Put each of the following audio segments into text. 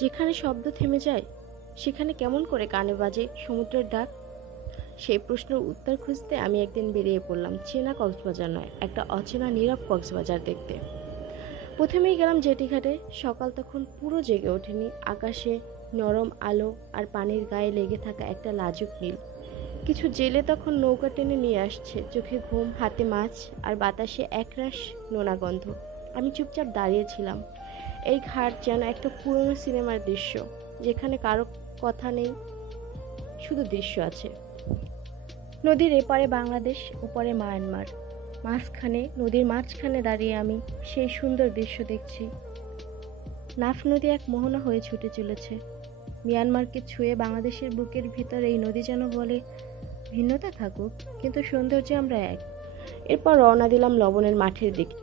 যেখানে শব্দ থেমে যায় সেখানে কেমন করে কানে বাজে সমুদ্রের ডাক। সেই প্রশ্নের উত্তর খুঁজতে আমি একদিন বেরিয়ে পড়লাম চেনা কক্সবাজার নয়, একটা অচেনা নীরব কক্সবাজার দেখতে। প্রথমেই গেলাম জেটিঘাটে। সকাল তখন পুরো জেগে ওঠেনি। আকাশে নরম আলো আর পানির গায়ে লেগে থাকা একটা লাজুক নীল। কিছু জেলে তখন নৌকা টেনে নিয়ে আসছে, চোখে ঘুম, হাতে মাছ আর বাতাসে একরাশ নোনা গন্ধ। আমি চুপচাপ দাঁড়িয়েছিলাম। এই ঘাট যেন একটা পুরনো সিনেমার দৃশ্য, যেখানে কারো কথা নেই, শুধু দৃশ্য আছে। নদীর এপারে বাংলাদেশ, ওপারে মায়ানমার। নদীর মাঝখানে দাঁড়িয়ে আমি সেই সুন্দর দৃশ্য দেখছি। নাফ নদী এক মোহনা হয়ে ছুটে চলেছে মিয়ানমারকে ছুঁয়ে। বাংলাদেশের বুকের ভিতর এই নদী যেন বলে, ভিন্নতা থাকুক কিন্তু সৌন্দর্যে আমরা এক। এরপর রওনা দিলাম লবণের মাঠের দিকে।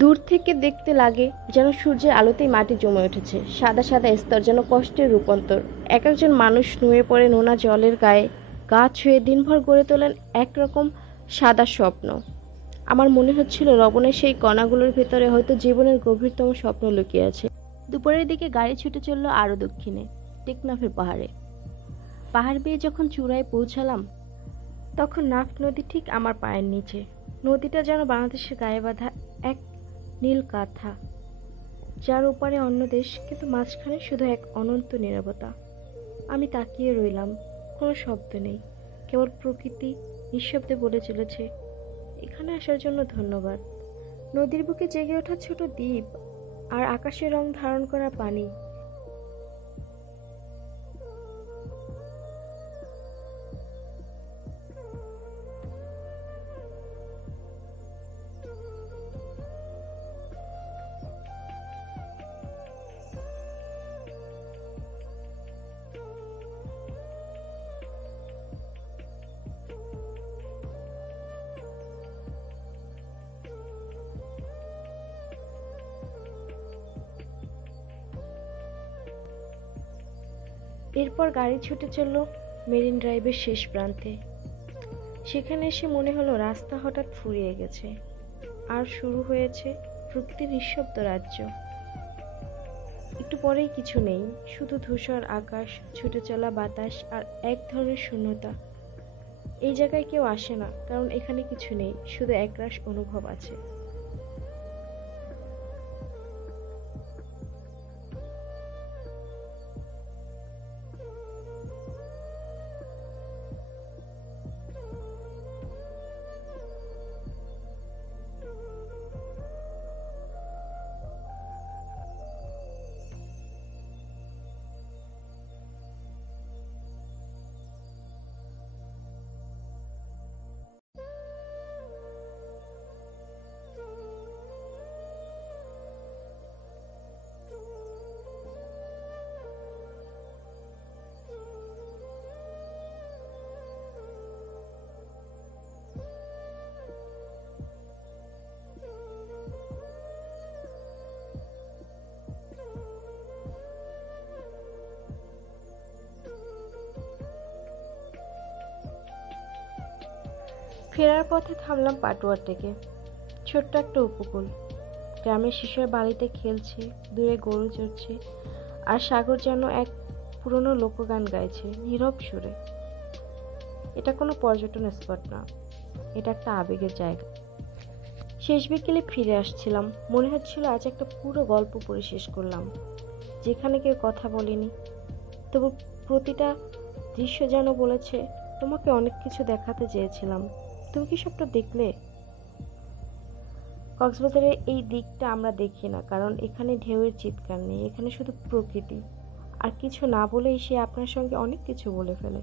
দূর থেকে দেখতে লাগে যেন সূর্যের আলোতেই মাটি জমে উঠেছে, সাদা সাদা স্তর, যেন কষ্টের রূপান্তর। এক একজন মানুষ নুয়ে পড়ে নোনা জলের গায়ে, গা ছুঁয়ে দিনভর গড়ে তোলেন একরকম সাদা স্বপ্ন। আমার মনে হচ্ছিল লবণের সেই কণাগুলোর ভেতরে হয়তো জীবনের গভীরতম স্বপ্ন লুকিয়ে আছে। দুপুরের দিকে গাড়ি ছুটে চলল আরও দক্ষিণে, টেকনাফের পাহাড়ে। পাহাড় বেয়ে যখন চূড়ায় পৌঁছালাম, তখন নাফ নদী ঠিক আমার পায়ের নিচে। নদীটা যেন বাংলাদেশের গায়ে বাঁধা এক নীল কাঁথা, যার ওপারে অন্য দেশ, কিন্তু মাঝখানে শুধু এক অনন্ত নীরবতা। আমি তাকিয়ে রইলাম, কোনো শব্দ নেই, কেবল প্রকৃতি নিঃশব্দে বলে চলেছে, এখানে আসার জন্য ধন্যবাদ। নদীর বুকে জেগে ওঠা ছোট দ্বীপ আর আকাশের রং ধারণ করা পানি। এরপর গাড়ি ছুটে চলল মেরিন ড্রাইভের শেষ প্রান্তে। সেখানে এসে মনে হলো রাস্তা হঠাৎ ফুরিয়ে গেছে, আর শুরু হয়েছে প্রকৃতির নিঃশব্দ রাজ্য। একটু পরেই কিছু নেই, শুধু ধূসর আকাশ, ছুটে চলা বাতাস আর এক ধরনের শূন্যতা। এই জায়গায় কেউ আসে না, কারণ এখানে কিছু নেই, শুধু একরাশ অনুভব আছে। ফেরার পথে থামলাম পাটুয়ার থেকে, ছোট্ট একটা উপকূল। গ্রামের শিশুরা বাড়িতে খেলছে, দূরে গরু চড়ছে, আর সাগর যেন এক পুরনো লোকগান গাইছে নীরব সুরে। এটা কোনো পর্যটন স্পট না, এটা একটা আবেগের জায়গা। শেষ বিকেলে ফিরে আসছিলাম, মনে হচ্ছিল আজ একটা পুরো গল্প পড়ে শেষ করলাম, যেখানে কেউ কথা বলেনি, তবু প্রতিটা দৃশ্য যেন বলেছে, তোমাকে অনেক কিছু দেখাতে চেয়েছিলাম, তুমি কি সবটা দেখলে? কক্সবাজারের এই দিকটা আমরা দেখি না, কারণ এখানে ঢেউয়ের চিৎকার নেই, এখানে শুধু প্রকৃতি। আর কিছু না বলেই সে আপনার সঙ্গে অনেক কিছু বলে ফেলে।